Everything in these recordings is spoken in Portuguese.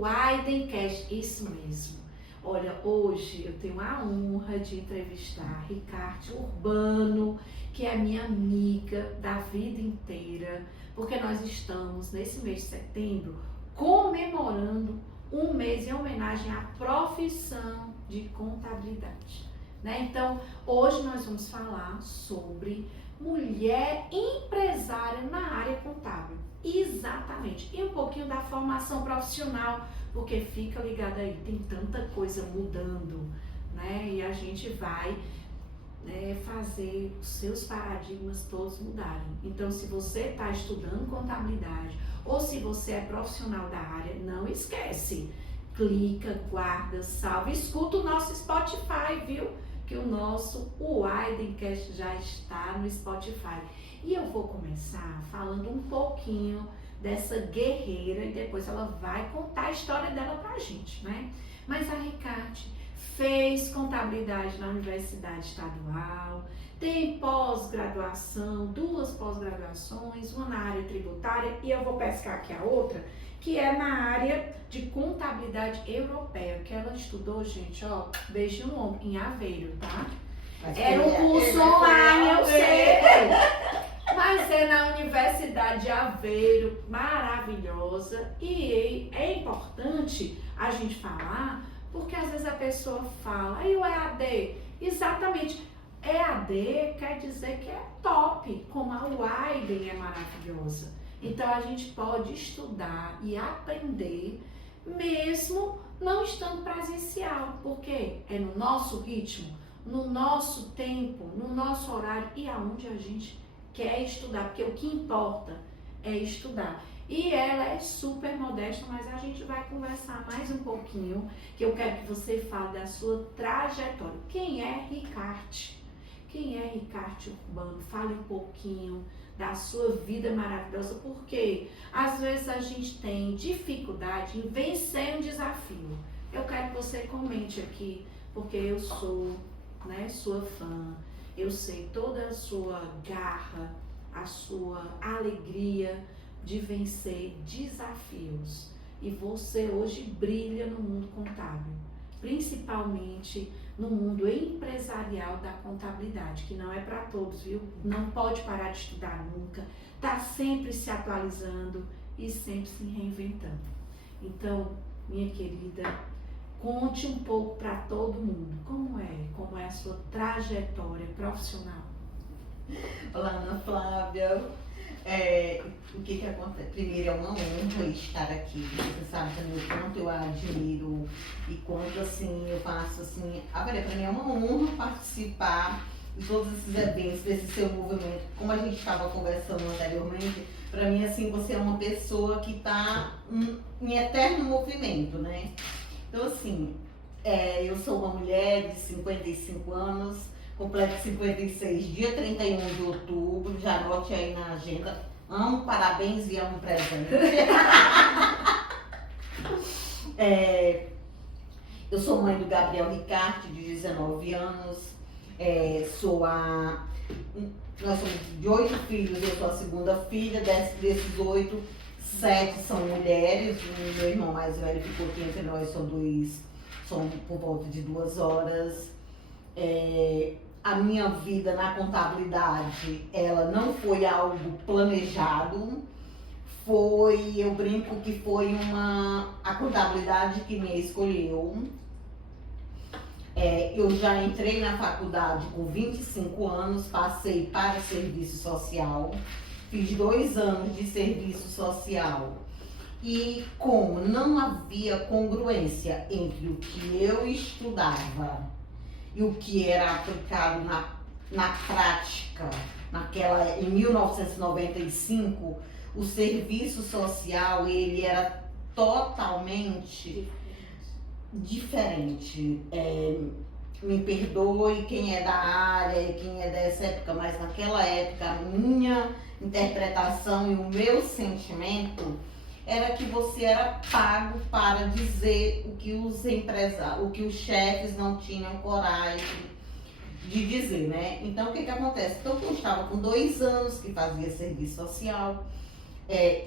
Widencast, isso mesmo. Olha, hoje eu tenho a honra de entrevistar Ricarte Urbano, que é minha amiga da vida inteira, porque nós estamos, nesse mês de setembro, comemorando um mês em homenagem à profissão de contabilidade, né? Então, hoje nós vamos falar sobre mulher empresária na área contábil. Exatamente. E um pouquinho da formação profissional, porque fica ligado aí, tem tanta coisa mudando, né? E a gente vai fazer os seus paradigmas todos mudarem. Então, se você está estudando contabilidade ou se você é profissional da área, não esquece. Clica, guarda, salva, escuta o nosso Spotify, viu? Que o nosso Widencast já está no Spotify. E eu vou começar falando um pouquinho dessa guerreira e depois ela vai contar a história dela pra gente, né? Mas a Ricarte fez contabilidade na Universidade Estadual, tem pós-graduação, 2 pós-graduações, uma na área tributária e eu vou pescar aqui a outra, que é na área de contabilidade europeia, que ela estudou, gente, ó, beijo no ombro, em Aveiro, tá? Era um curso online, eu sei, mas é na Universidade de Aveiro, maravilhosa, e é importante a gente falar, porque às vezes a pessoa fala, aí o EAD, exatamente, EAD quer dizer que é top, como a Widen é maravilhosa. Então a gente pode estudar e aprender mesmo não estando presencial, porque é no nosso ritmo, no nosso tempo, no nosso horário e aonde a gente quer estudar, porque o que importa é estudar. E ela é super modesta, mas a gente vai conversar mais um pouquinho, que eu quero que você fale da sua trajetória. Quem é Ricarte? Quem é Ricarte Urbano? Fale um pouquinho da sua vida maravilhosa, porque às vezes a gente tem dificuldade em vencer um desafio. Eu quero que você comente aqui, porque eu sou, sua fã, eu sei toda a sua garra, a sua alegria de vencer desafios. E você hoje brilha no mundo contábil, principalmente no mundo empresarial da contabilidade, que não é para todos, viu? Não pode parar de estudar nunca, tá sempre se atualizando e sempre se reinventando. Então, minha querida, conte um pouco para todo mundo como é a sua trajetória profissional. Olá, Ana Flávia. O que acontece? Primeiro, é uma honra estar aqui. Você sabe também o quanto eu a admiro e quanto, assim, eu faço, assim... para mim é uma honra participar de todos esses eventos, desse seu movimento. Como a gente estava conversando anteriormente, para mim, assim, você é uma pessoa que está em eterno movimento, né? Então, assim, eu sou uma mulher de 55 anos, completo 56, dia 31 de outubro, já anote aí na agenda. Amo parabéns e amo presente. Eu sou mãe do Gabriel Ricarte, de 19 anos. Nós somos de 8 filhos, eu sou a segunda filha. Desses 8, 7 são mulheres. O meu irmão mais velho ficou aqui entre nós, são por volta de 2 horas. A minha vida na contabilidade, ela não foi algo planejado, eu brinco que foi a contabilidade que me escolheu. Eu já entrei na faculdade com 25 anos, passei para serviço social, fiz 2 anos de serviço social e como não havia congruência entre o que eu estudava e o que era aplicado na prática, em 1995, o serviço social, ele era totalmente diferente. Me perdoe quem é da área, quem é dessa época, mas naquela época a minha interpretação e o meu sentimento era que você era pago para dizer o que os chefes não tinham coragem de dizer, né? Então, o que acontece? Então, eu estava com 2 anos que fazia serviço social,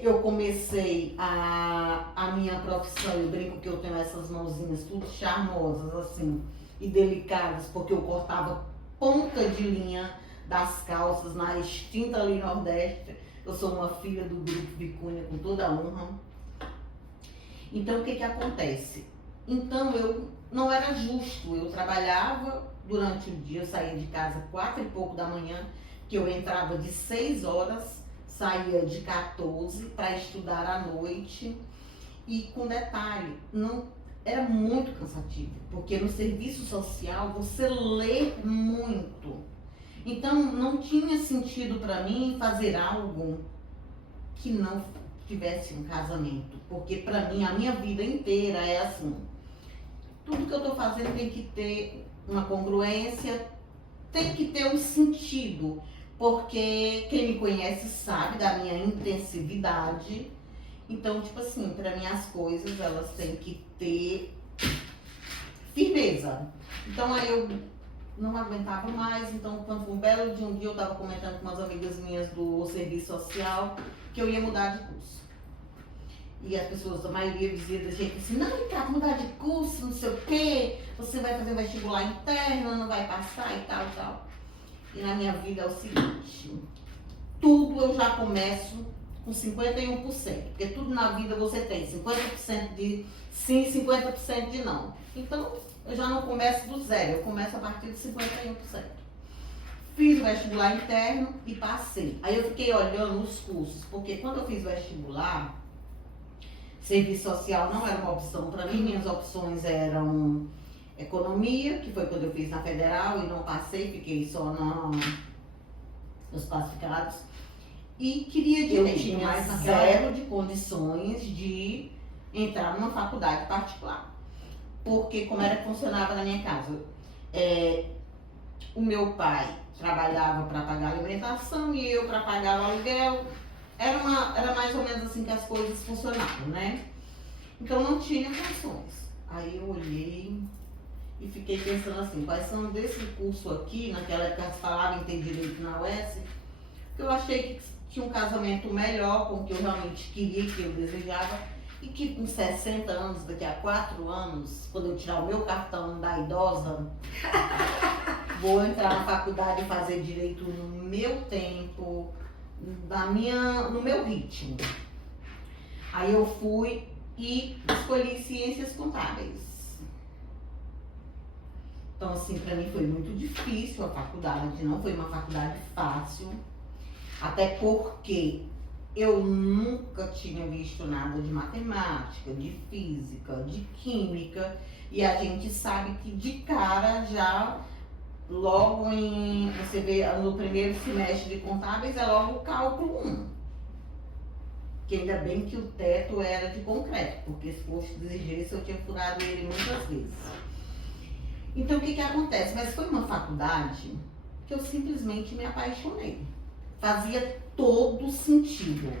eu comecei a minha profissão, eu brinco que eu tenho essas mãozinhas tudo charmosas, assim, e delicadas, porque eu cortava ponta de linha das calças na extinta ali Nordeste. Eu sou uma filha do grupo Vicunha, com toda a honra. Então, o que acontece? Então, eu não era justo, eu trabalhava durante o dia, eu saía de casa 4 e pouco da manhã, que eu entrava de 6 horas, saía de 14 para estudar à noite. E com detalhe, não era muito cansativo, porque no serviço social você lê muito. Então não tinha sentido para mim fazer algo que não tivesse um casamento, porque para mim a minha vida inteira é assim. Tudo que eu estou fazendo tem que ter uma congruência, tem que ter um sentido, porque quem me conhece sabe da minha intensividade. Então, tipo assim, para mim as coisas elas têm que ter firmeza. Então aí eu não aguentava mais, então quando um belo de um dia eu estava comentando com umas amigas minhas do serviço social que eu ia mudar de curso. E as pessoas, a maioria dizia da gente assim, não, Ricardo, mudar de curso, não sei o quê, você vai fazer um vestibular interno, não vai passar e tal, e tal. E na minha vida é o seguinte, tudo eu já começo com 51%, porque tudo na vida você tem 50% de sim e 50% de não. Então, eu já não começo do zero, eu começo a partir de 51%. Fiz o vestibular interno e passei. Aí eu fiquei olhando os cursos, porque quando eu fiz o vestibular, serviço social não era uma opção para mim, minhas opções eram economia, que foi quando eu fiz na federal e não passei, fiquei só nos classificados. E queria direito, eu tinha zero de condições de entrar numa faculdade particular. Porque como era que funcionava na minha casa? O meu pai trabalhava para pagar a alimentação e eu para pagar o aluguel. Era mais ou menos assim que as coisas funcionavam, né? Então não tinha condições. Aí eu olhei e fiquei pensando assim, quais são desse curso aqui, naquela época se falava em ter direito na UES, que eu achei que tinha um casamento melhor com o que eu realmente queria, que eu desejava, e que com 60 anos, daqui a 4 anos, quando eu tirar o meu cartão da idosa, vou entrar na faculdade e fazer direito no meu tempo, no meu ritmo. Aí eu fui e escolhi ciências contábeis. Então assim, para mim foi muito difícil a faculdade, não foi uma faculdade fácil, até porque eu nunca tinha visto nada de matemática, de física, de química, e a gente sabe que de cara já logo você vê no primeiro semestre de contábeis é logo o cálculo 1. Que ainda bem que o teto era de concreto, porque se fosse de gesso eu tinha furado ele muitas vezes. Então o que acontece? Mas foi uma faculdade que eu simplesmente me apaixonei. Fazia todo sentido.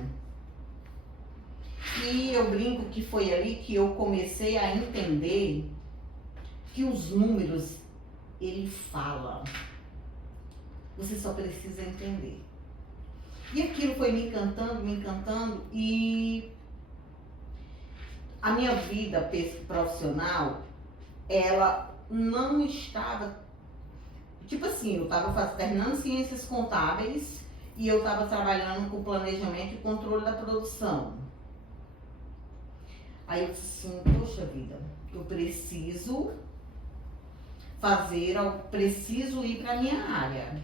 E eu brinco que foi ali que eu comecei a entender que os números, ele fala. Você só precisa entender. E aquilo foi me encantando, e a minha vida profissional, ela não estava, tipo assim, eu estava terminando ciências contábeis e eu estava trabalhando com planejamento e controle da produção. Aí eu disse assim, poxa vida, eu preciso preciso ir para a minha área.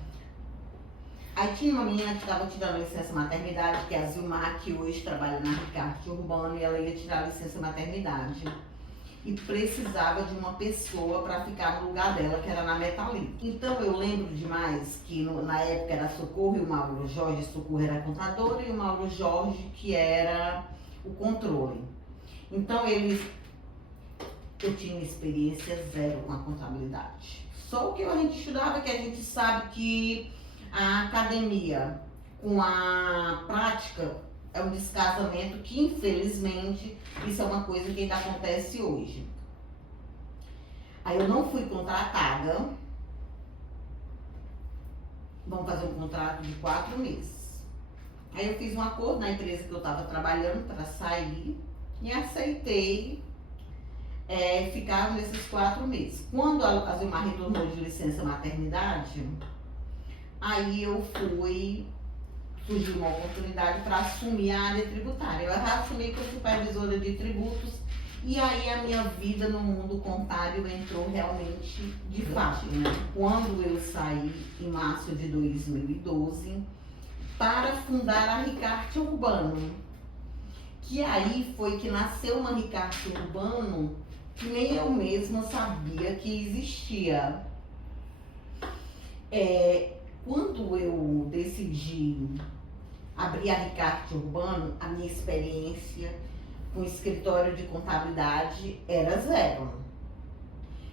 Aí tinha uma menina que estava tirando licença maternidade, que é a Zilmar, que hoje trabalha na Ricarte Urbano, e ela ia tirar licença maternidade. E precisava de uma pessoa para ficar no lugar dela, que era na Metalite. Então eu lembro demais que na época era Socorro e o Mauro Jorge. Socorro era contador e o Mauro Jorge que era o controle. Então eu tinha experiência zero com a contabilidade. Só o que a gente estudava, que a gente sabe que a academia com a prática é um descasamento que, infelizmente, isso é uma coisa que ainda acontece hoje. Aí eu não fui contratada. Vamos fazer um contrato de 4 meses. Aí eu fiz um acordo na empresa que eu estava trabalhando para sair e aceitei ficar nesses 4 meses. Quando a Zilmar retornou de licença maternidade, aí surgiu uma oportunidade para assumir a área tributária. Eu assumi como supervisora de tributos e aí a minha vida no mundo contábil entrou realmente de fato. Quando eu saí em março de 2012 para fundar a Ricarte Urbano, que aí foi que nasceu uma Ricarte Urbano que nem eu mesma sabia que existia. Quando eu decidi abrir a Ricarte Urbano, a minha experiência com escritório de contabilidade era 0.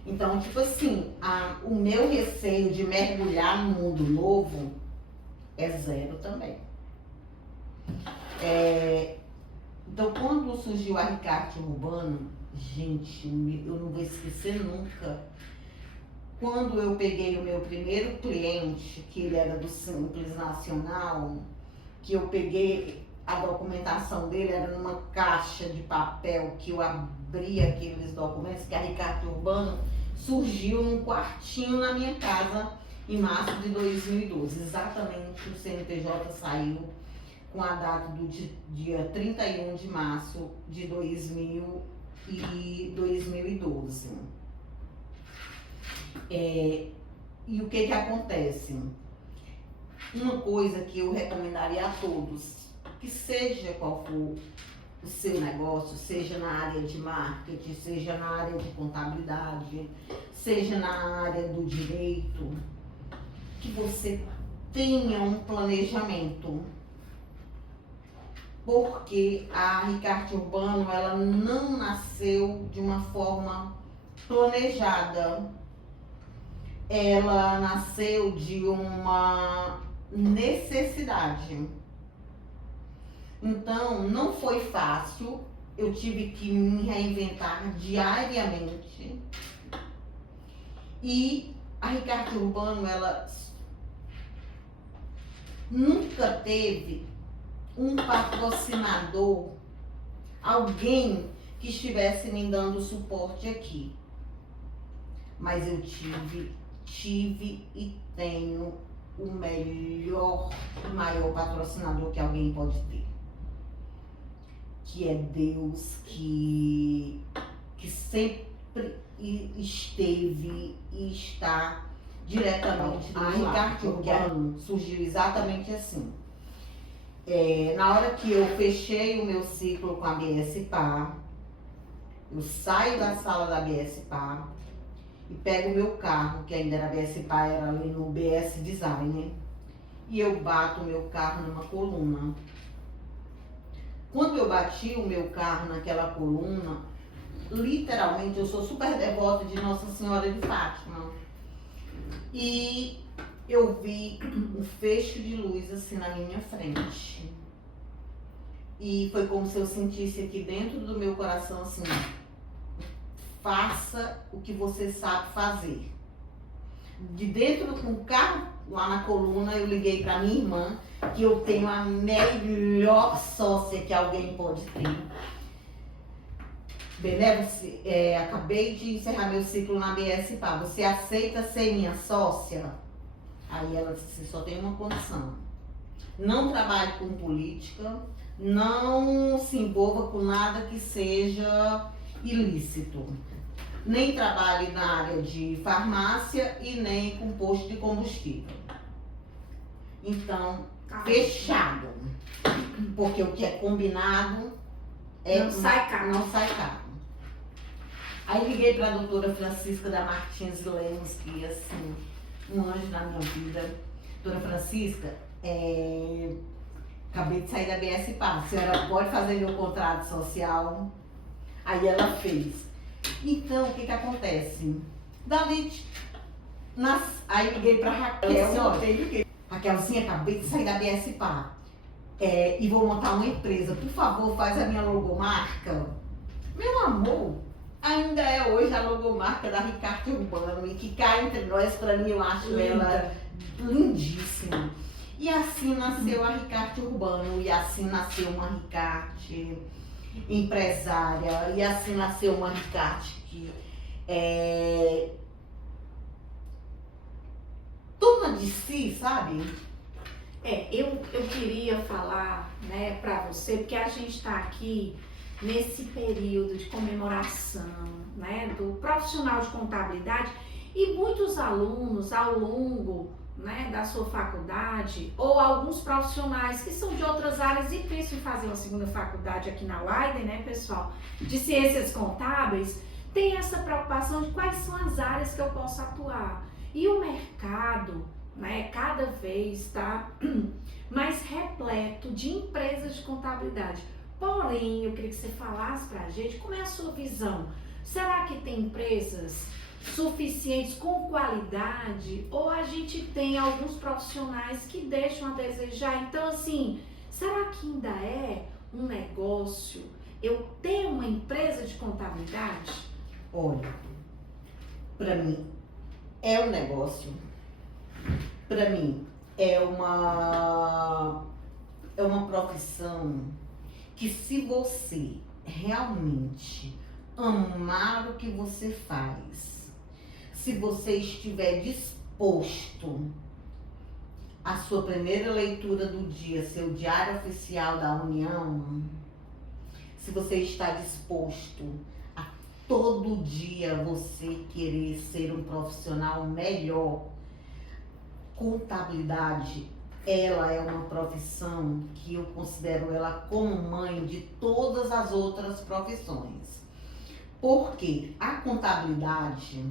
Então, tipo assim, o meu receio de mergulhar no mundo novo é 0 também. Então, quando surgiu a Ricarte Urbano, gente, eu não vou esquecer nunca. Quando eu peguei o meu primeiro cliente, que ele era do Simples Nacional, que eu peguei a documentação dele, era numa caixa de papel que eu abri aqueles documentos, que a Ricarte Urbano surgiu num quartinho na minha casa em março de 2012. Exatamente, o CNPJ saiu com a data do dia 31 de março de 2012. E o que acontece? Uma coisa que eu recomendaria a todos, que seja qual for o seu negócio, seja na área de marketing, seja na área de contabilidade, seja na área do direito, que você tenha um planejamento. Porque a Ricarte Urbano, ela não nasceu de uma forma planejada. Ela nasceu de uma necessidade. Então, não foi fácil. Eu tive que me reinventar diariamente. E a Ricarte Urbano, ela nunca teve um patrocinador, alguém que estivesse me dando suporte aqui. Mas eu tive e tenho o melhor e maior patrocinador que alguém pode ter. Que é Deus, que sempre esteve e está diretamente do lado. Ricarte Urbano surgiu exatamente assim. Na hora que eu fechei o meu ciclo com a BS Par, eu saio da sala da BS Par e pego o meu carro, que ainda era BS Par, era ali no BS Design, e eu bato o meu carro numa coluna. Quando eu bati o meu carro naquela coluna, literalmente, eu sou super devota de Nossa Senhora de Fátima, e eu vi um fecho de luz assim na minha frente. E foi como se eu sentisse aqui dentro do meu coração assim: faça o que você sabe fazer. De dentro do carro, lá na coluna, eu liguei para minha irmã, que eu tenho a melhor sócia que alguém pode ter. Bené, acabei de encerrar meu ciclo na BS Par. Você aceita ser minha sócia? Aí ela disse: só tem uma condição. Não trabalhe com política, não se envolva com nada que seja ilícito. Nem trabalhe na área de farmácia e nem com posto de combustível. Então, fechado. Porque o que é combinado não sai caro. Não sai caro. Aí liguei para a doutora Francisca da Martins Lemos, que é assim, um anjo na minha vida. Doutora Francisca, acabei de sair da BS Par, a senhora pode fazer meu contrato social? Aí ela fez. Então, o que acontece? Dali, aí liguei pra Raquel, Raquelzinha, acabei de sair da BS Par, e vou montar uma empresa, por favor, faz a minha logomarca. Meu amor, ainda é hoje a logomarca da Ricarte Urbano, e que cá entre nós, pra mim, eu acho ela lindíssima. E assim nasceu a Ricarte Urbano, e assim nasceu uma Ricarte empresária, e assim nasceu uma Ricarte que é dona de si, sabe? Eu queria falar, né, para você, porque a gente está aqui nesse período de comemoração, né, do profissional de contabilidade e muitos alunos ao longo, né, da sua faculdade ou alguns profissionais que são de outras áreas e pensam em fazer uma segunda faculdade aqui na Wider, né, pessoal, de ciências contábeis, tem essa preocupação de quais são as áreas que eu posso atuar. E o mercado, né, cada vez está mais repleto de empresas de contabilidade. Porém, eu queria que você falasse para a gente como é a sua visão. Será que tem empresas suficientes com qualidade ou a gente tem alguns profissionais que deixam a desejar? Então, assim, será que ainda é um negócio eu ter uma empresa de contabilidade? Olha, para mim é um negócio, para mim é uma profissão que, se você realmente amar o que você faz, se você estiver disposto, a sua primeira leitura do dia, seu diário oficial da União, se você está disposto a todo dia você querer ser um profissional melhor, contabilidade, ela é uma profissão que eu considero ela como mãe de todas as outras profissões. Porque a contabilidade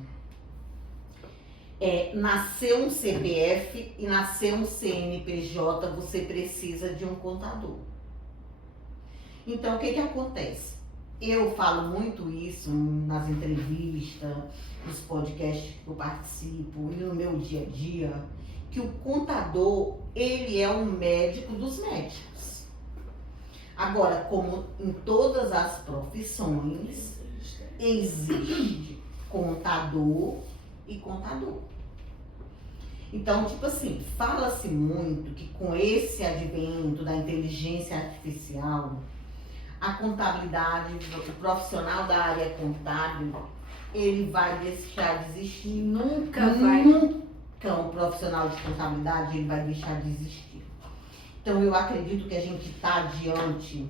nasceu um CPF e nasceu um CNPJ, você precisa de um contador. Então, o que acontece? Eu falo muito isso nas entrevistas, nos podcasts que eu participo e no meu dia a dia, que o contador, ele é um médico dos médicos. Agora, como em todas as profissões, existe contador e contador. Então, tipo assim, fala-se muito que com esse advento da inteligência artificial, a contabilidade, o profissional da área contábil, ele vai deixar de existir. Nunca um profissional de contabilidade ele vai deixar de existir. Então eu acredito que a gente está diante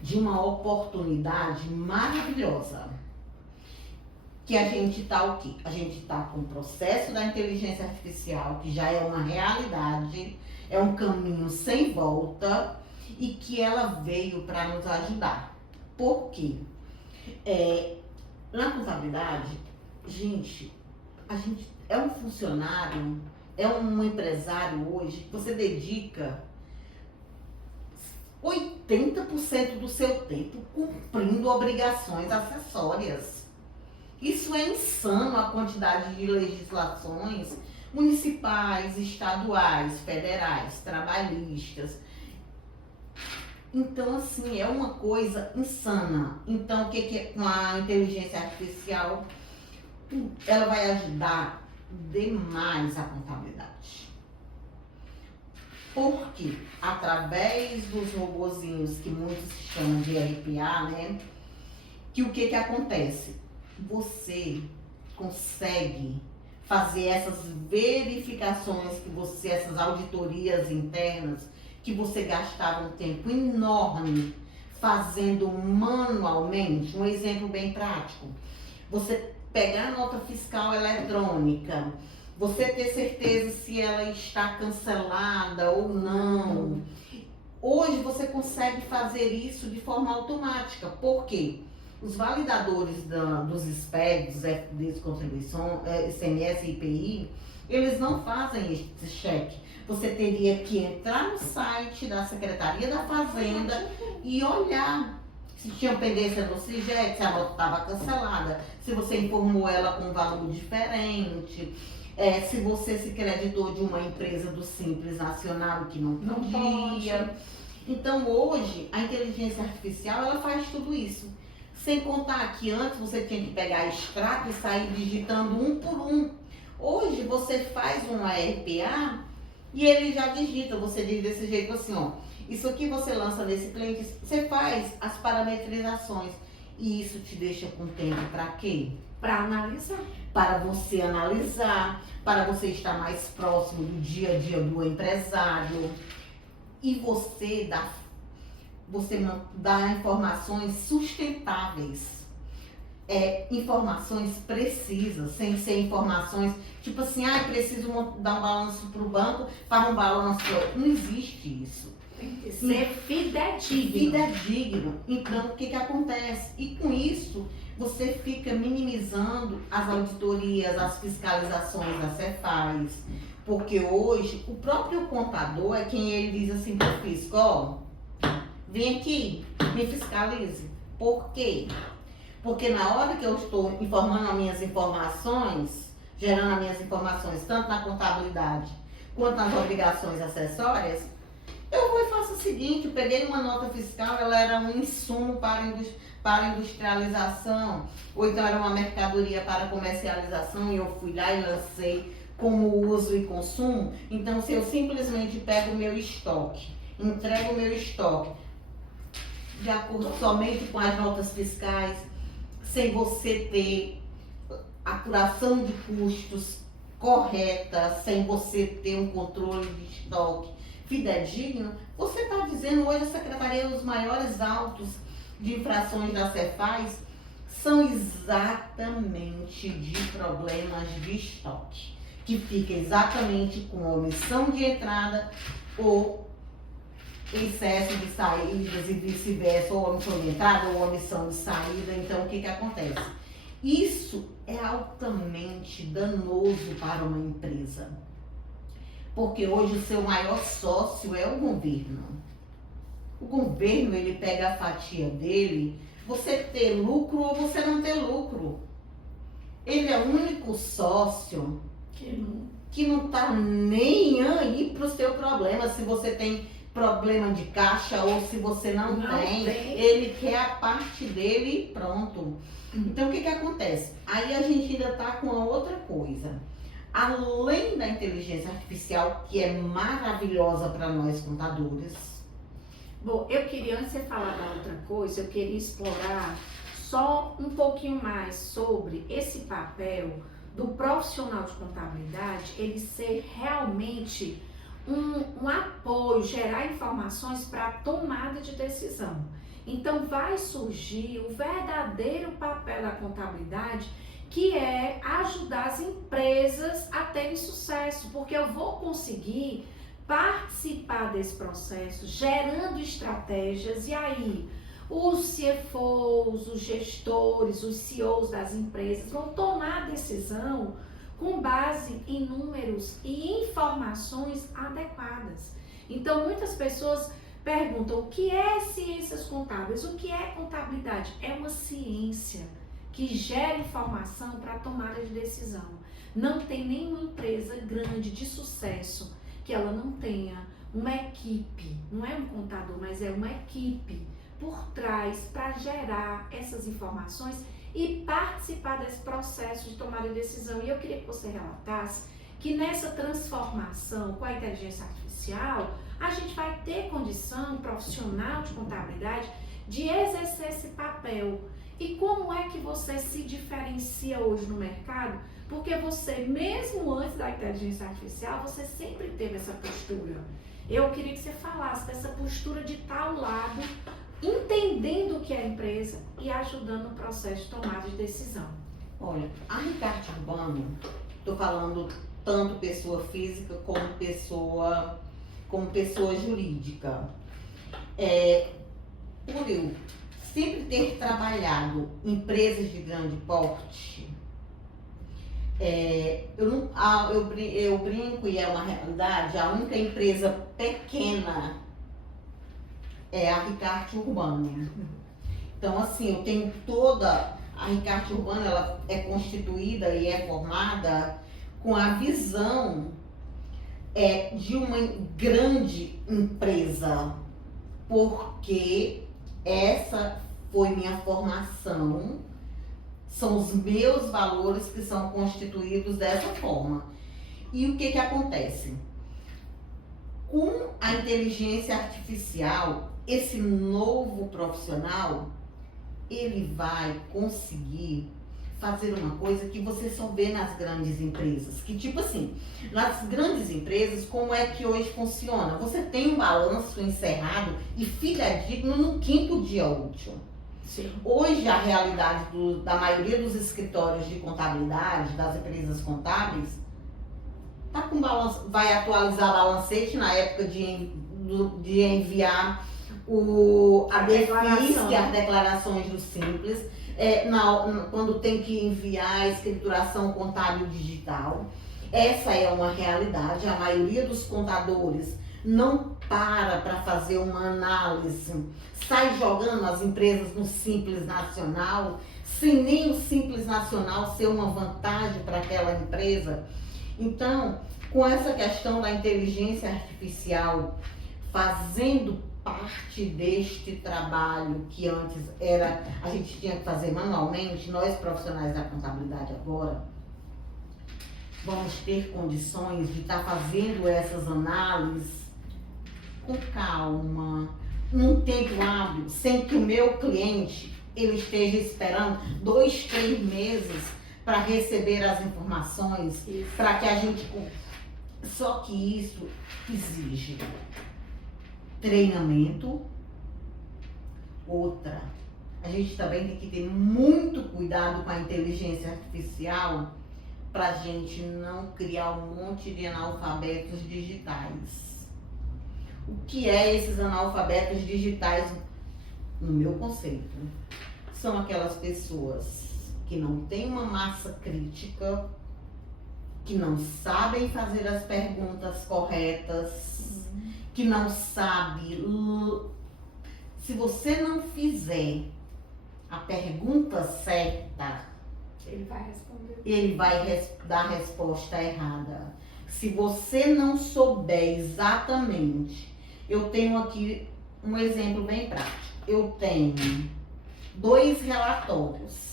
de uma oportunidade maravilhosa. Que a gente está o quê? A gente está com o processo da inteligência artificial, que já é uma realidade, é um caminho sem volta e que ela veio para nos ajudar. Por quê? Na contabilidade, a gente é um funcionário, é um empresário hoje que você dedica 80% do seu tempo cumprindo obrigações acessórias. Isso é insano, a quantidade de legislações municipais, estaduais, federais, trabalhistas. Então, assim, é uma coisa insana. Então, o que é com a inteligência artificial? Ela vai ajudar demais a contabilidade. Porque através dos robozinhos que muitos chamam de RPA, né? Que o que acontece? Você consegue fazer essas verificações essas auditorias internas que você gastava um tempo enorme fazendo manualmente. Um exemplo bem prático. Você pegar a nota fiscal eletrônica, você ter certeza se ela está cancelada ou não. Hoje você consegue fazer isso de forma automática. Por quê? Os validadores dos SPED, dos FDs de contribuição, ICMS e IPI, eles não fazem esse cheque. Você teria que entrar no site da Secretaria da Fazenda e olhar se tinha pendência no CIGET, se a nota estava cancelada, se você informou ela com um valor diferente, se você se creditou de uma empresa do Simples Nacional que não podia. Então hoje a inteligência artificial ela faz tudo isso. Sem contar que antes você tinha que pegar extrato e sair digitando um por um. Hoje você faz um RPA E ele já digita, você diz desse jeito assim, ó. Isso aqui você lança nesse cliente, você faz as parametrizações. E isso te deixa com tempo para quê? Para analisar. Para você analisar, para você estar mais próximo do dia a dia do empresário. E você dá informações sustentáveis. Informações precisas, sem ser informações tipo assim, preciso dar um balanço para o banco, para um balanço. Não existe isso. Tem que ser fidedigno. Fidedigno. Então, o que acontece? E com isso, você fica minimizando as auditorias, as fiscalizações da Cefaz. Porque hoje, o próprio contador é quem ele diz assim para o fisco, ó, vem aqui, me fiscalize. Por quê? Porque na hora que eu estou informando as minhas informações, gerando as minhas informações, tanto na contabilidade quanto nas obrigações acessórias, eu vou e faço o seguinte, eu peguei uma nota fiscal, ela era um insumo para industrialização, ou então era uma mercadoria para comercialização, e eu fui lá e lancei como uso e consumo. Então, se eu simplesmente pego o meu estoque, entrego o meu estoque, de acordo somente com as notas fiscais, sem você ter apuração de custos correta, sem você ter um controle de estoque fidedigno, você está dizendo hoje a Secretaria dos maiores autos de infrações da Cefaz são exatamente de problemas de estoque, que fica exatamente com omissão de entrada ou excesso de saídas e vice-versa, ou omissão de entrada ou omissão de saída. Então, o que acontece? Isso é altamente danoso para uma empresa, porque hoje o seu maior sócio é o governo. O governo, ele pega a fatia dele, você ter lucro ou você não ter lucro. Ele é o único sócio que não está nem aí para o seu problema, se você tem problema de caixa ou se você não tem. Ele quer a parte dele e pronto. Então, o que acontece? Aí a gente ainda está com uma outra coisa. Além da inteligência artificial, que é maravilhosa para nós contadores. Bom, eu queria, antes de você falar da outra coisa, eu queria explorar só um pouquinho mais sobre esse papel do profissional de contabilidade, ele ser realmente um apoio, gerar informações para a tomada de decisão. Então vai surgir o verdadeiro papel da contabilidade, que é ajudar as empresas a terem sucesso, porque eu vou conseguir participar desse processo, gerando estratégias, e aí os CFOs, os gestores, os CEOs das empresas vão tomar decisão com base em números e informações adequadas. Então, muitas pessoas perguntam o que é ciências contábeis, o que é contabilidade? É uma ciência que gera informação para tomada de decisão. Não tem nenhuma empresa grande de sucesso que ela não tenha uma equipe, não é um contador, mas é uma equipe por trás para gerar essas informações e participar desse processo de tomada de decisão. E eu queria que você relatasse que nessa transformação com a inteligência artificial, a gente vai ter condição profissional de contabilidade de exercer esse papel. E como é que você se diferencia hoje no mercado? Porque você, mesmo antes da inteligência artificial, você sempre teve essa postura. Eu queria que você falasse dessa postura de estar ao lado, entendendo o que é a empresa e ajudando no processo de tomada de decisão. Olha, a Ricardo Urbano, estou falando tanto pessoa física como pessoa jurídica. Por eu sempre ter trabalhado em empresas de grande porte, eu brinco, e é uma realidade, a única empresa pequena é a Ricardo Urbano. Então, assim, eu tenho a Ricardo Urbano, ela é constituída e é formada com a visão de uma grande empresa, porque essa foi minha formação, são os meus valores que são constituídos dessa forma. E o que acontece? Com a inteligência artificial, esse novo profissional, ele vai conseguir fazer uma coisa que você só vê nas grandes empresas. Que tipo assim, nas grandes empresas, como é que hoje funciona? Você tem um balanço encerrado e fidedigno no 5º dia útil. Sim. Hoje a realidade da maioria dos escritórios de contabilidade, das empresas contábeis, tá com balanço, vai atualizar balancete na época de enviar a DEFIS, as declarações do Simples, quando tem que enviar a escrituração contábil digital. Essa é uma realidade. A maioria dos contadores não para fazer uma análise, sai jogando as empresas no Simples Nacional, sem nem o Simples Nacional ser uma vantagem para aquela empresa. Então, com essa questão da inteligência artificial fazendo parte deste trabalho que antes a gente tinha que fazer manualmente, nós profissionais da contabilidade agora vamos ter condições de estar fazendo essas análises com calma, num tempo hábil, sem que o meu cliente ele esteja esperando 2, 3 meses para receber as informações, para que a gente... Só que isso exige treinamento. Outra, a gente também tem que ter muito cuidado com a inteligência artificial para a gente não criar um monte de analfabetos digitais. O que é esses analfabetos digitais? No meu conceito, são aquelas pessoas que não têm uma massa crítica, que não sabem fazer as perguntas corretas, que não sabe. Se você não fizer a pergunta certa, ele vai responder. Ele vai dar a resposta errada. Se você não souber exatamente, eu tenho aqui um exemplo bem prático. Eu tenho 2 relatórios.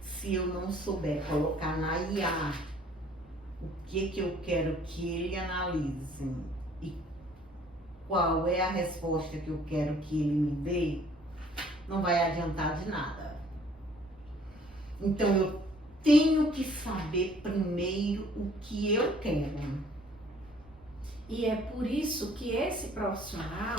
Se eu não souber colocar na IA o que eu quero que ele analise e qual é a resposta que eu quero que ele me dê, não vai adiantar de nada. Então eu tenho que saber primeiro o que eu quero. E é por isso que esse profissional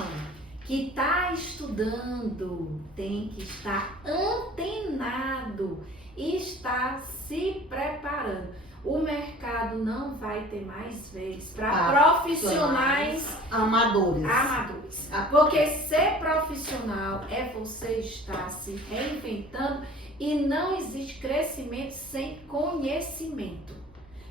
que está estudando tem que estar antenado e estar se preparando. O mercado não vai ter mais vez para profissionais amadores. Porque ser profissional é você estar se reinventando e não existe crescimento sem conhecimento.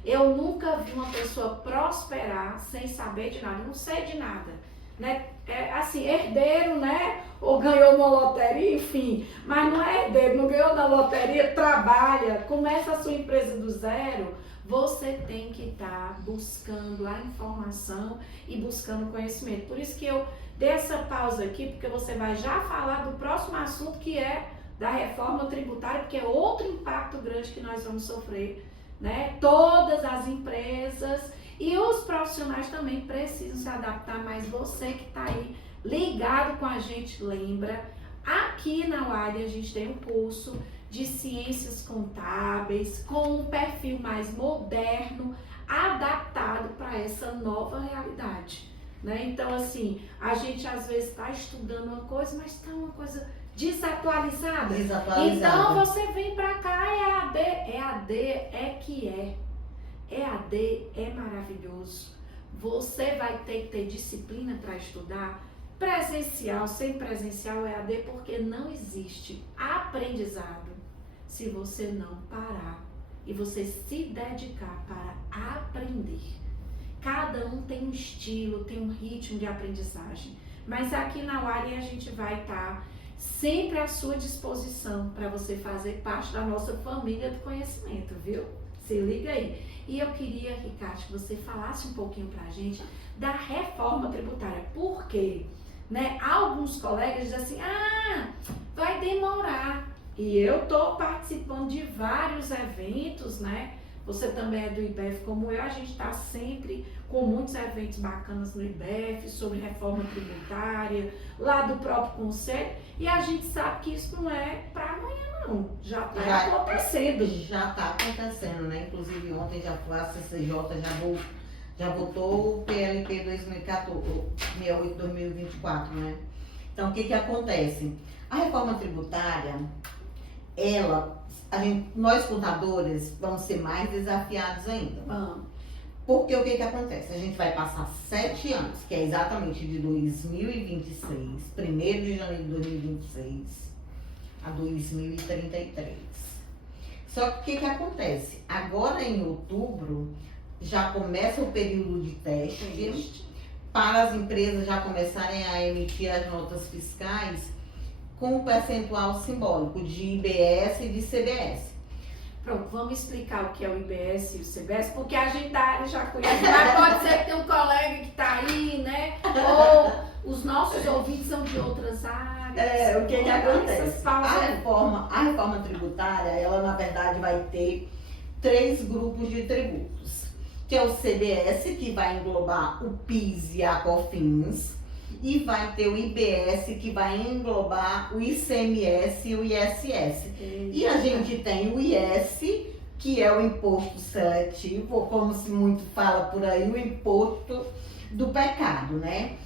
Eu nunca vi uma pessoa prosperar sem saber de nada. Eu não sei de nada, né? É assim, herdeiro, né? Ou ganhou na loteria, enfim. Mas não é herdeiro, não ganhou na loteria, trabalha, começa a sua empresa do zero. Você tem que estar buscando a informação e buscando conhecimento. Por isso que eu dei essa pausa aqui, porque você vai já falar do próximo assunto, que é da reforma tributária, porque é outro impacto grande que nós vamos sofrer, né? Todas as empresas e os profissionais também precisam se adaptar, mas você que está aí ligado com a gente, lembra, aqui na UALI a gente tem um curso de ciências contábeis com um perfil mais moderno, adaptado para essa nova realidade, né? Então, assim, a gente às vezes está estudando uma coisa, mas está uma coisa desatualizada. Então, você vem para cá, EAD é maravilhoso. Você vai ter que ter disciplina para estudar. Presencial, sem presencial, EAD, porque não existe aprendizado se você não parar e você se dedicar para aprender. Cada um tem um estilo, tem um ritmo de aprendizagem, mas aqui na UALI a gente vai estar sempre à sua disposição para você fazer parte da nossa família do conhecimento, viu? Se liga aí. E eu queria, Ricardo, que você falasse um pouquinho para a gente da reforma tributária. Por quê? Né? Alguns colegas dizem assim, vai demorar. E eu estou participando de vários eventos, né? Você também é do IBEF como eu, a gente está sempre com muitos eventos bacanas no IBF, sobre reforma tributária, lá do próprio Conselho, e a gente sabe que isso não é para amanhã, não. Já está acontecendo. Já está acontecendo, né? Inclusive ontem a CCJ já votou o PLP 68/2024, né? Então, o que acontece? A reforma tributária, nós contadores vamos ser mais desafiados ainda. Porque o que acontece? A gente vai passar 7 anos, que é exatamente de 2026, 1º de janeiro de 2026 a 2033. Só que o que acontece? Agora em outubro já começa o período de teste para as empresas já começarem a emitir as notas fiscais com um percentual simbólico de IBS e de CBS. Pronto, vamos explicar o que é o IBS e o CBS, porque a gente da área já conhece, mas pode ser que tenha um colega que está aí, né? Ou os nossos ouvintes são de outras áreas. O que acontece? A reforma tributária, ela na verdade vai ter 3 grupos de tributos, que é o CBS, que vai englobar o PIS e a COFINS, e vai ter o IBS, que vai englobar o ICMS e o ISS. E a gente tem o IS, que é o imposto seletivo, ou como se muito fala por aí, o imposto do pecado, né?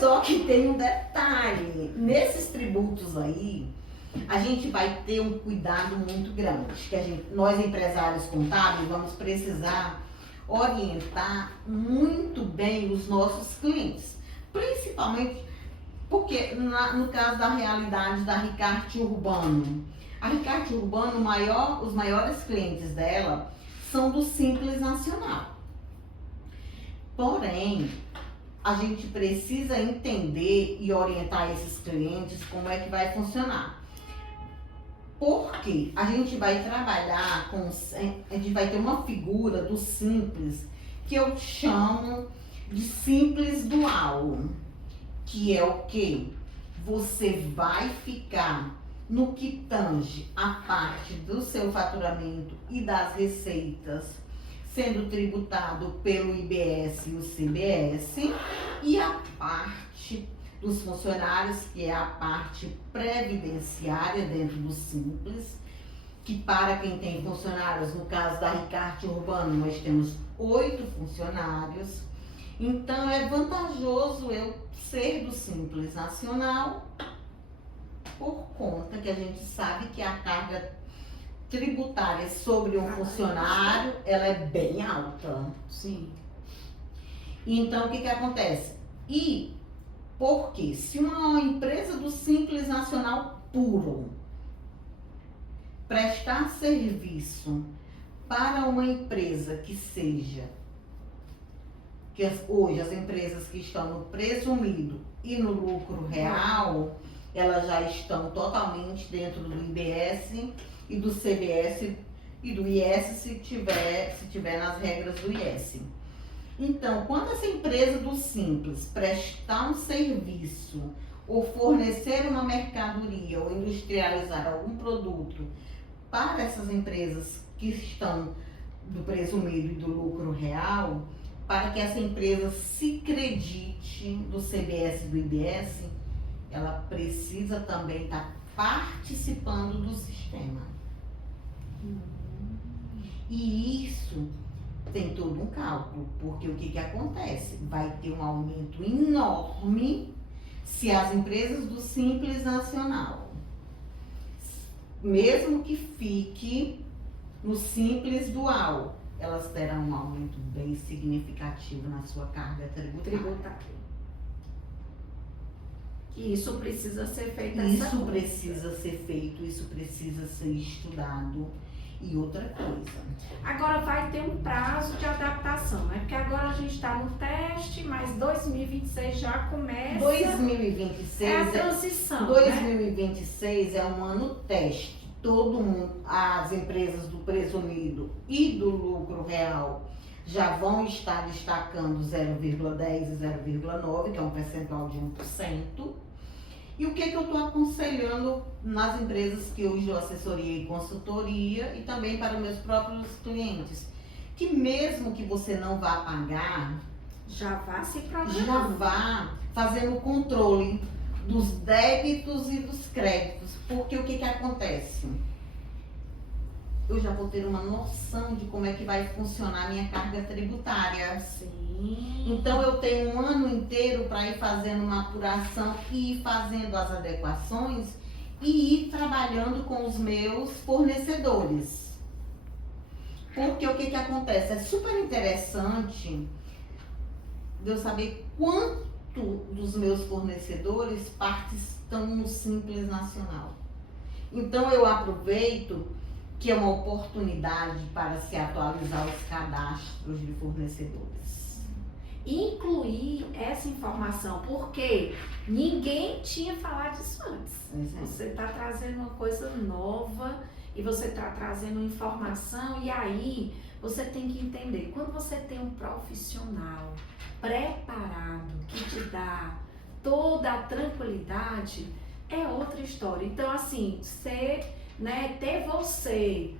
Só que tem um detalhe, nesses tributos aí, a gente vai ter um cuidado muito grande, que nós empresários contábeis vamos precisar orientar muito bem os nossos clientes, principalmente porque no caso da realidade da Ricarte Urbano, a Ricarte Urbano, os maiores clientes dela são do Simples Nacional. Porém, a gente precisa entender e orientar esses clientes como é que vai funcionar. Porque a gente vai trabalhar a gente vai ter uma figura do Simples, que eu chamo de Simples Dual, que é o quê? Você vai ficar no que tange a parte do seu faturamento e das receitas, sendo tributado pelo IBS e o CBS, e a parte dos funcionários, que é a parte previdenciária dentro do Simples, que para quem tem funcionários, no caso da Ricarte Urbano, nós temos 8 funcionários, então é vantajoso eu ser do Simples Nacional, por conta que a gente sabe que a carga tributária sobre um funcionário, ela é bem alta. Sim. Então, o que acontece? Porque se uma empresa do Simples Nacional puro prestar serviço para uma empresa que seja, hoje as empresas que estão no presumido e no lucro real, elas já estão totalmente dentro do IBS e do CBS e do IS se tiver nas regras do IS. Então, quando essa empresa do Simples prestar um serviço ou fornecer uma mercadoria ou industrializar algum produto para essas empresas que estão do presumido e do lucro real, para que essa empresa se credite do CBS e do IBS, ela precisa também estar participando do sistema. E isso tem todo um cálculo, porque o que acontece? Vai ter um aumento enorme se as empresas do Simples Nacional, mesmo que fique no Simples Dual, elas terão um aumento bem significativo na sua carga tributária. E isso precisa ser feito. Isso precisa ser feito, isso precisa ser estudado. E outra coisa. Agora vai ter um prazo de adaptação, né? Porque agora a gente está no teste, mas 2026 já começa. 2026 é a transição. 2026 né? É um ano teste. Todo mundo, as empresas do presumido e do lucro real já vão estar destacando 0,10 e 0,9, que é um percentual de 1%. E o que eu estou aconselhando nas empresas que eu dou assessoria e consultoria e também para meus próprios clientes? Que mesmo que você não vá pagar Já vá se já programando. vá fazendo o controle dos débitos e dos créditos. Porque o que acontece? Eu já vou ter uma noção de como é que vai funcionar a minha carga tributária. Sim. Então eu tenho um ano inteiro para ir fazendo uma apuração e ir fazendo as adequações e ir trabalhando com os meus fornecedores. Porque o que acontece? É super interessante de eu saber quanto dos meus fornecedores estão no Simples Nacional. Então eu aproveito que é uma oportunidade para se atualizar os cadastros de fornecedores. Incluir essa informação, porque ninguém tinha falado disso antes. Pois é. Você está trazendo uma coisa nova e você está trazendo informação, e aí você tem que entender, quando você tem um profissional preparado que te dá toda a tranquilidade, é outra história. Então, assim, ter você,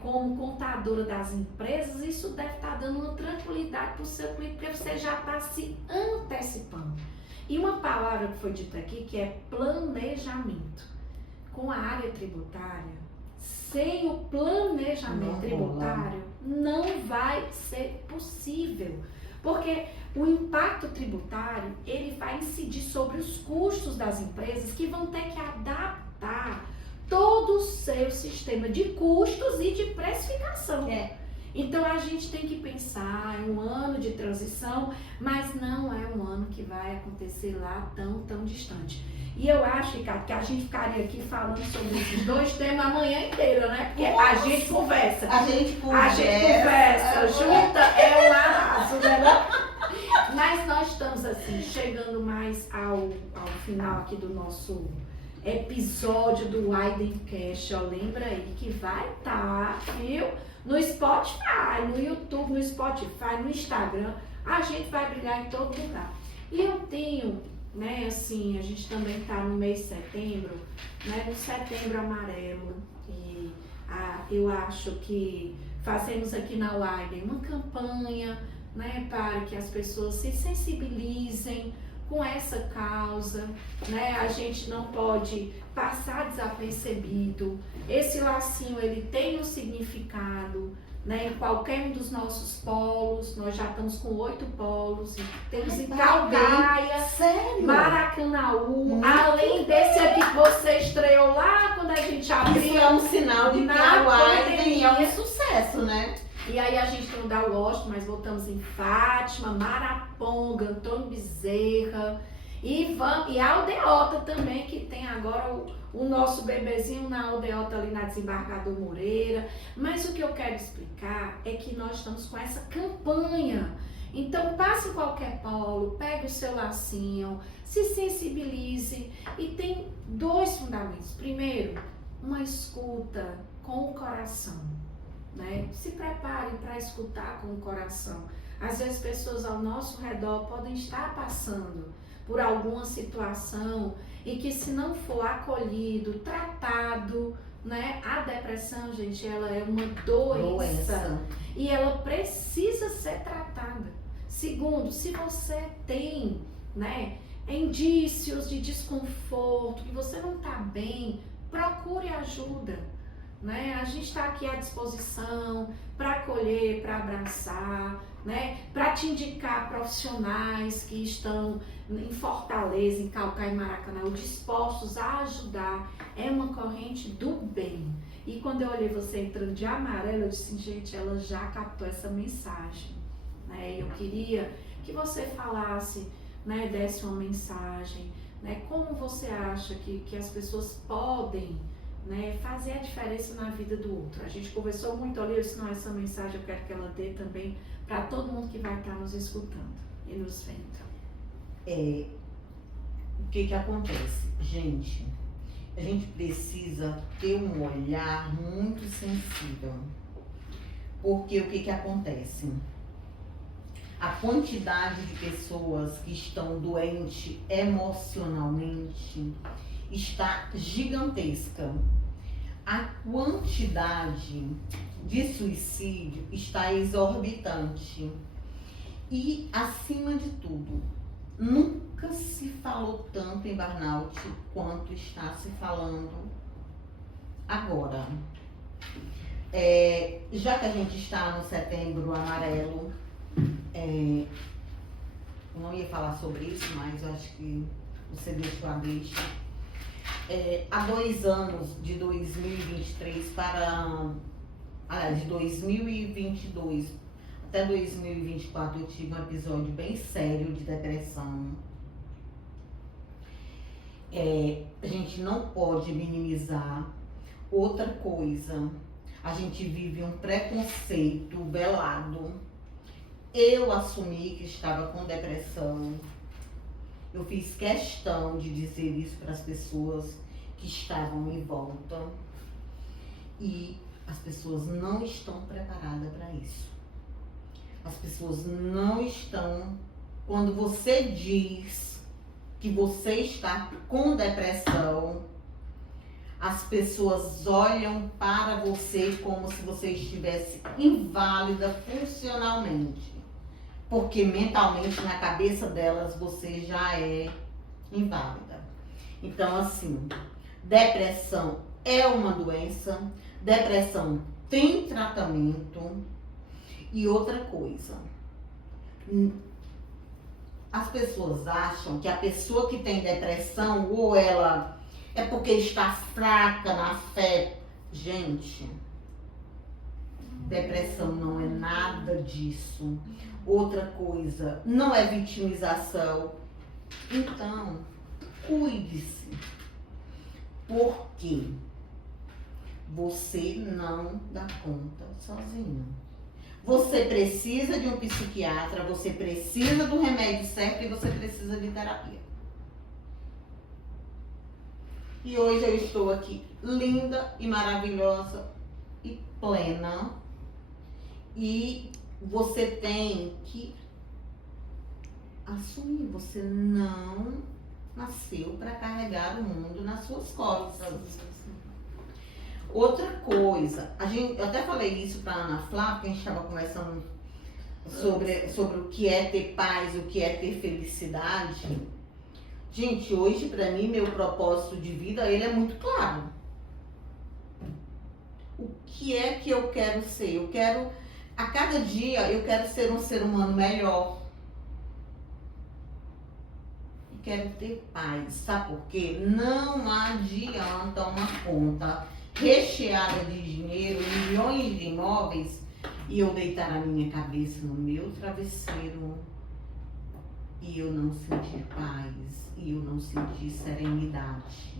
como contadora das empresas, isso deve estar dando uma tranquilidade para o seu cliente, porque você já está se antecipando. E uma palavra que foi dita aqui, que é planejamento. Com a área tributária, sem o planejamento tributário, não vai ser possível. Porque o impacto tributário, ele vai incidir sobre os custos das empresas, que vão ter que adaptar todo o seu sistema de custos e de precificação. Então a gente tem que pensar em um ano de transição, mas não é um ano que vai acontecer lá tão distante. E eu acho, Ricardo, que a gente ficaria aqui falando sobre esses dois temas a manhã inteira, né? Porque a gente conversa. A gente conversa. Junta é um arraso, né? Mas nós estamos assim, chegando mais ao final aqui do nosso episódio do Widencast. Lembra aí que vai estar, viu? No Spotify, no YouTube, no Spotify, no Instagram. A gente vai brilhar em todo lugar. E eu tenho, assim, a gente também está no mês de setembro, no Setembro Amarelo. E eu acho que fazemos aqui na Widen uma campanha, para que as pessoas se sensibilizem com essa causa, A gente não pode passar desapercebido. Esse lacinho, ele tem um significado, em qualquer um dos nossos polos. Nós já estamos com 8 polos, temos em Calcaia, Maracanaú, além desse aqui que você estreou lá quando a gente abriu. Isso é um sinal de que a Widen é um sucesso, né? E aí a gente tem o Dal Washington, mas voltamos em Fátima, Maraponga, Antônio Bezerra e a Aldeota também, que tem agora o nosso bebezinho na Aldeota ali na Desembargador Moreira. Mas o que eu quero explicar é que nós estamos com essa campanha. Então passe em qualquer polo, pegue o seu lacinho, se sensibilize, e tem 2 fundamentos. Primeiro, uma escuta com o coração. Se preparem para escutar com o coração. Às vezes pessoas ao nosso redor podem estar passando por alguma situação e que, se não for acolhido, tratado, a depressão, gente, ela é uma doença e ela precisa ser tratada. Segundo, se você tem, indícios de desconforto, que você não está bem, procure ajuda. A gente está aqui à disposição para acolher, para abraçar, para te indicar profissionais que estão em Fortaleza, em Calcaia e Maracanã, dispostos a ajudar. É uma corrente do bem. E quando eu olhei você entrando de amarelo, eu disse, gente, ela já captou essa mensagem. Eu queria que você falasse, desse uma mensagem, como você acha que as pessoas podem fazer a diferença na vida do outro. A gente conversou muito ali, eu disse, não, essa mensagem eu quero que ela dê também para todo mundo que vai estar nos escutando e nos vendo. O que acontece? Gente, a gente precisa ter um olhar muito sensível. Porque o que acontece? A quantidade de pessoas que estão doentes emocionalmente está gigantesca. A quantidade de suicídio está exorbitante. E, acima de tudo, nunca se falou tanto em burnout quanto está se falando agora. Já que a gente está no Setembro Amarelo, eu não ia falar sobre isso, mas eu acho que você deixou a deixa. Há 2 anos, de 2023 de 2022 até 2024, eu tive um episódio bem sério de depressão. A gente não pode minimizar. Outra coisa, a gente vive um preconceito velado. Eu assumi que estava com depressão. Eu fiz questão de dizer isso para as pessoas que estavam em volta. E as pessoas não estão preparadas para isso. As pessoas não estão. Quando você diz que você está com depressão, as pessoas olham para você como se você estivesse inválida funcionalmente. Porque mentalmente, na cabeça delas, você já é inválida. Então, assim, depressão é uma doença, depressão tem tratamento. E outra coisa, as pessoas acham que a pessoa que tem depressão, ou ela é porque está fraca na fé. Gente, depressão não é nada disso. Outra coisa, não é vitimização. Então, cuide-se. Porque você não dá conta sozinho. Você precisa de um psiquiatra, você precisa do remédio certo e você precisa de terapia. E hoje eu estou aqui linda e maravilhosa e plena. E você tem que assumir, você não nasceu para carregar o mundo nas suas costas. Outra coisa, eu até falei isso para a Ana Flávia, que a gente estava conversando sobre o que é ter paz, o que é ter felicidade. Gente, hoje para mim, meu propósito de vida, ele é muito claro. O que é que eu quero ser? A cada dia, eu quero ser um ser humano melhor. E quero ter paz. Sabe por quê? Não adianta uma conta recheada de dinheiro, milhões de imóveis, e eu deitar a minha cabeça no meu travesseiro e eu não sentir paz, e eu não sentir serenidade.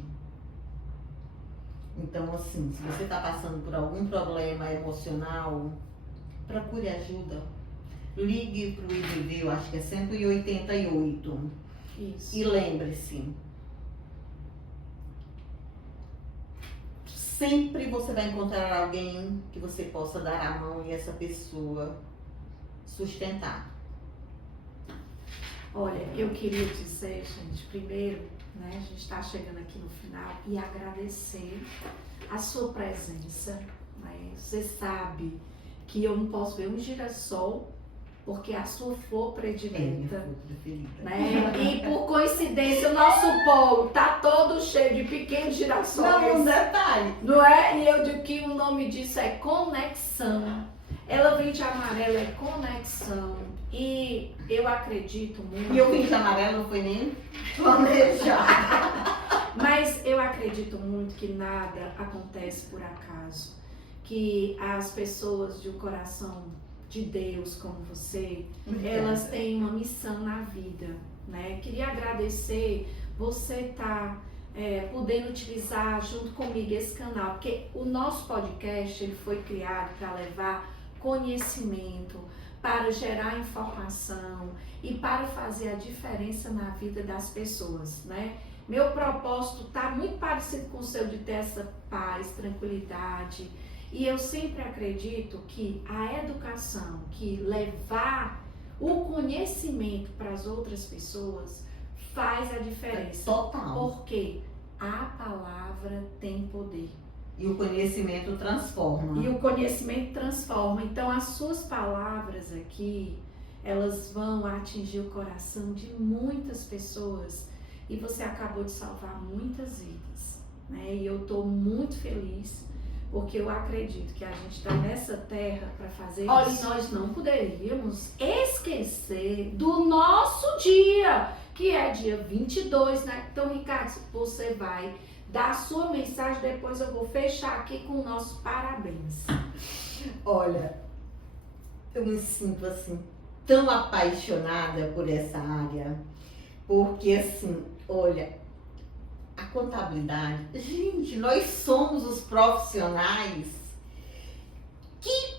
Então, assim, se você está passando por algum problema emocional, procure ajuda. Ligue para o IDV, eu acho que é 188. Isso. E lembre-se, sempre você vai encontrar alguém que você possa dar a mão e essa pessoa sustentar. Olha, eu queria dizer, gente, primeiro, né, a gente está chegando aqui no final, e agradecer a sua presença. Né? Você sabe que eu não posso ver um girassol, porque é a sua flor predileta. Flor preferida. Né? E por coincidência, o nosso polo tá todo cheio de pequenos girassóis. Não, um detalhe. Não é? E eu digo que o nome disso é conexão. Ela vem de amarelo, é conexão. E eu acredito muito. E eu vim de amarelo, não foi nem planejado. Mas eu acredito muito que nada acontece por acaso. Que as pessoas de um coração de Deus como você, elas têm uma missão na vida, né? Queria agradecer você podendo utilizar junto comigo esse canal, porque o nosso podcast ele foi criado para levar conhecimento, para gerar informação e para fazer a diferença na vida das pessoas, né? Meu propósito está muito parecido com o seu, de ter essa paz, tranquilidade. E eu sempre acredito que a educação, que levar o conhecimento para as outras pessoas faz a diferença. Total. Porque a palavra tem poder. E o conhecimento transforma. E o conhecimento transforma. Então, as suas palavras aqui, elas vão atingir o coração de muitas pessoas e você acabou de salvar muitas vidas, né? E eu estou muito feliz porque eu acredito que a gente está nessa terra para fazer isso. Olha, nós não poderíamos esquecer do nosso dia, que é dia 22, né? Então, Ricardo, você vai dar a sua mensagem, depois eu vou fechar aqui com o nosso parabéns. Olha, eu me sinto assim, tão apaixonada por essa área, porque assim, olha, a contabilidade, gente, nós somos os profissionais que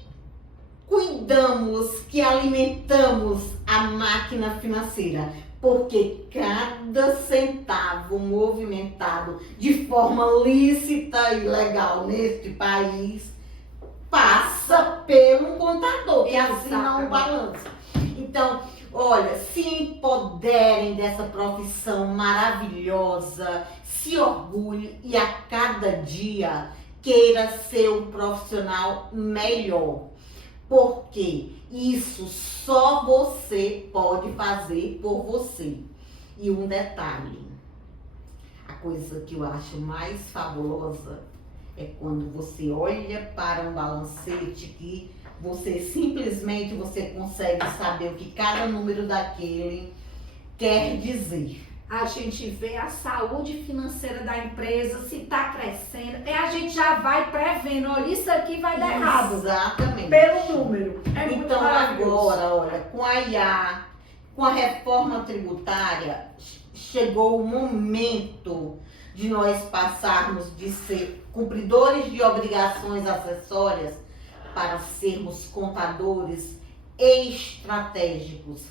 cuidamos, que alimentamos a máquina financeira, porque cada centavo movimentado de forma lícita e legal neste país passa pelo contador, que assina um balanço. Então, olha, se empoderem dessa profissão maravilhosa, se orgulhe e a cada dia queira ser um profissional melhor. Porque isso só você pode fazer por você. E um detalhe, a coisa que eu acho mais fabulosa é quando você olha para um balancete que você simplesmente consegue saber o que cada número daquele quer dizer. A gente vê a saúde financeira da empresa, se está crescendo, e a gente já vai prevendo, olha, isso aqui vai dar errado. Exatamente. Pelo número. Então agora, olha, com a IA, com a reforma tributária, chegou o momento de nós passarmos de ser cumpridores de obrigações acessórias para sermos contadores estratégicos,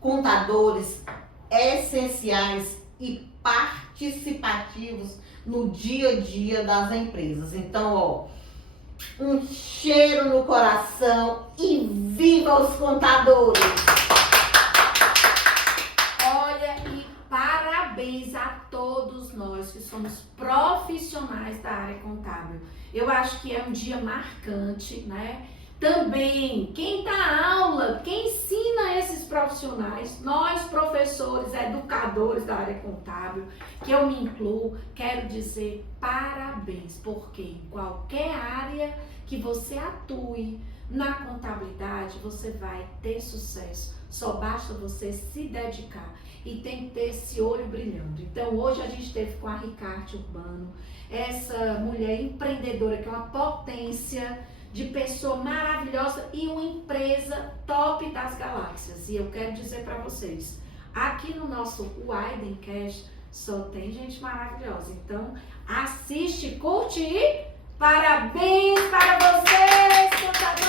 contadores essenciais e participativos no dia a dia das empresas. Então, ó, um cheiro no coração e viva os contadores! Olha, e parabéns a todos nós que somos profissionais da área contábil. Eu acho que é um dia marcante, né? Também, quem dá aula, quem ensina esses profissionais, nós professores, educadores da área contábil, que eu me incluo, quero dizer parabéns, porque em qualquer área que você atue na contabilidade, você vai ter sucesso. Só basta você se dedicar e tem que ter esse olho brilhando. Então, hoje a gente esteve com a Ricarte Urbano, essa mulher empreendedora que é uma potência de pessoa maravilhosa e uma empresa top das galáxias. E eu quero dizer para vocês, aqui no nosso Widencast só tem gente maravilhosa. Então, assiste, curte e parabéns para vocês, contadores!